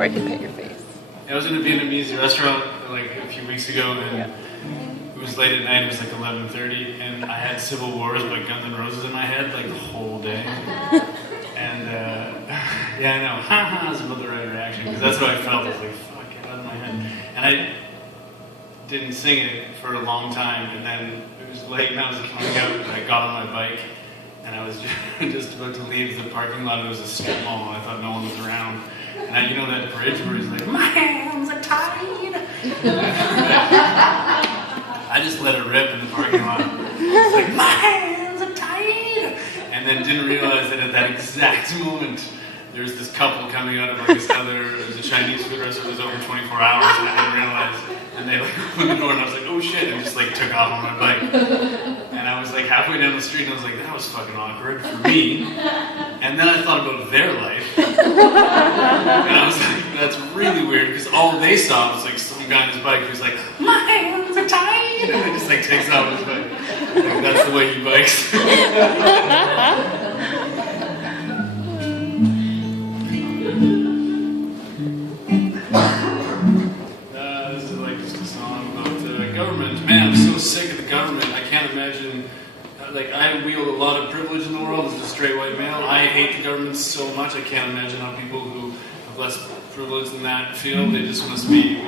Or you can pet your face. I was in a Vietnamese restaurant like a few weeks ago, and it was late at night. It was like 11:30, and I had Civil Wars by Guns N' Roses in my head like the whole day. And yeah, I know. Ha ha is about the right reaction because that's what I felt. I was like, fuck, get out of my head. And I didn't sing it for a long time, and then it was late, and I was coming out, and I got on my bike, and I was just about to leave the parking lot. It was a strip mall, and I thought no one was around. And you know that bridge where he's like, my hands are tied? I just let it rip in the parking lot. It's like, my hands are tied! And then didn't realize that at that exact moment, there's this couple coming out of like this other, there's a Chinese food restaurant that was over 24 hours, and I didn't realize. And they like opened the door, and I was like, oh shit, and just like took off on my bike. And I was like halfway down the street, and I was like, that was fucking awkward for me. And then I thought about their life. And I was like, that's really weird, because all they saw was like some guy on his bike who's like, my hands are tied! And he just like takes off his bike. Like, that's the way he bikes. This is like just a song about government. Man, I'm so sick of the government. I can't imagine. Like, I wield a lot of privilege in the world as a straight white male. I hate the government so much. I can't imagine how people who have less privilege than that feel. They just must be.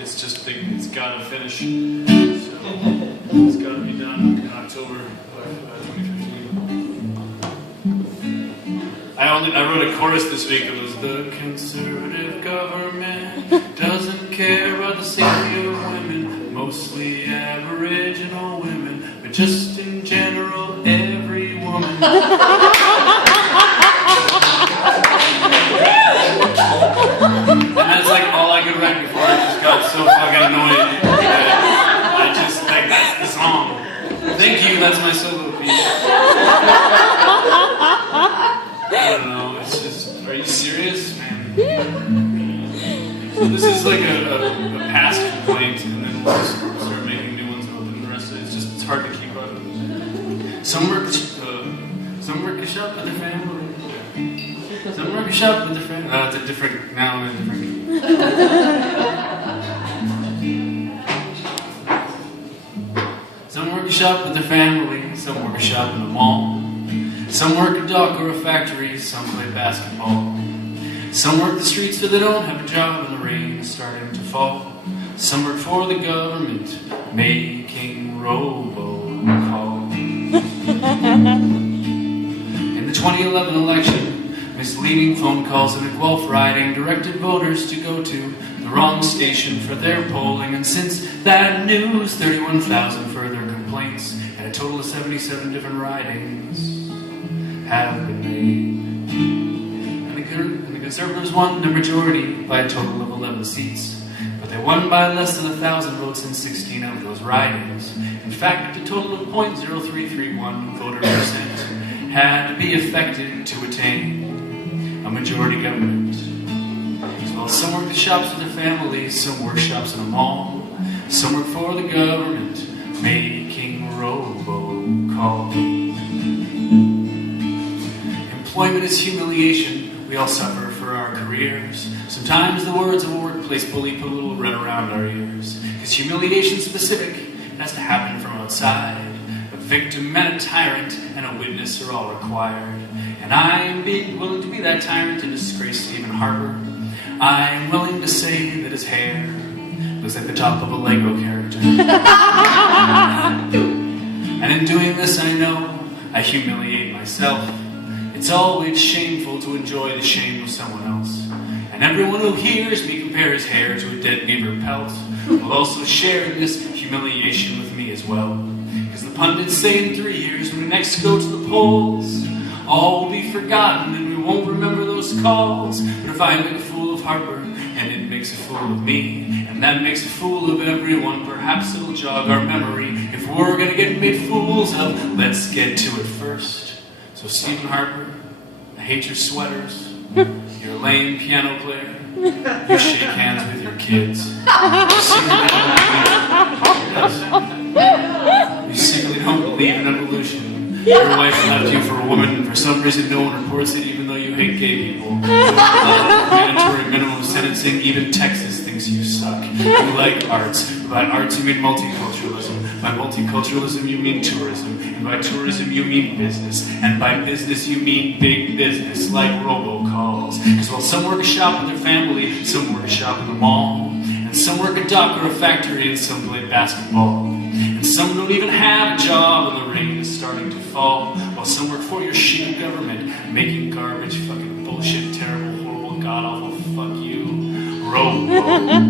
It's got to finish. So it's got to be done in October of 2015. I wrote a chorus this week that was the conservative government doesn't care about the safety of women, mostly Aboriginal women, but just in general, every woman. And that's like all I could write before I just got so fucking annoyed. I just, like, that's the song. Thank you, that's my solo piece. I don't know, it's just, are you serious, man? So this is like a past complaint, and then we'll just start making new ones up, and the rest of it, it's hard to keep up. Some work a shop with their family. Some work a shop with their family. It's a different, now a different. Some work a shop with their family, some work a shop in the mall. Some work a dock or a factory, some play basketball. Some work the streets so they don't have a job when the rain is starting to fall. Some work for the government, making robocalls. In the 2011 election, misleading phone calls and a Guelph riding directed voters to go to the wrong station for their polling. And since that news, 31,000 further complaints and a total of 77 different ridings have been made. And the Conservatives won the majority by a total of 11 seats. But they won by less than 1,000 votes in 16 of those ridings. In fact, a total of 0.0331 voter percent had to be affected to attain a majority government. Well, some work the shops with their families, some work shops in a mall, some work for the government, making robocalls. Employment is humiliation. We all suffer for our careers. Sometimes the words of a workplace bully put a little red around our ears. Because humiliation specific has to happen from outside. A victim and a tyrant and a witness are all required. And I'm willing to be that tyrant and disgrace Stephen Harper. I'm willing to say that his hair looks like the top of a Lego character. And in doing this, I know I humiliate myself. It's always shameful to enjoy the shame of someone else. And everyone who hears me compare his hair to a dead beaver pelt will also share in this humiliation with me as well. Because the pundits say in 3 years, when we next go to the polls, all will be forgotten and we won't remember those calls. But if I make a fool of Harper, and it makes a fool of me, and that makes a fool of everyone, perhaps it'll jog our memory. If we're gonna get made fools of, let's get to it first. So Stephen Harper, I hate your sweaters, you're a lame piano player, you shake hands with your kids, you secretly don't believe in evolution, your wife left you for a woman and for some reason no one reports it even though you hate gay people, mandatory minimum sentencing, even Texas thinks you suck. You like arts. By arts you mean multiculturalism. By multiculturalism you mean tourism. And by tourism you mean business. And by business you mean big business, like robocalls. Because while some work a shop with their family, some work a shop in the mall. And some work a dock or a factory, and some play basketball. And some don't even have a job, and the rain is starting to fall. While some work for your shitty government, making garbage, fucking bullshit, terrible, horrible, god-awful, fuck you, robo.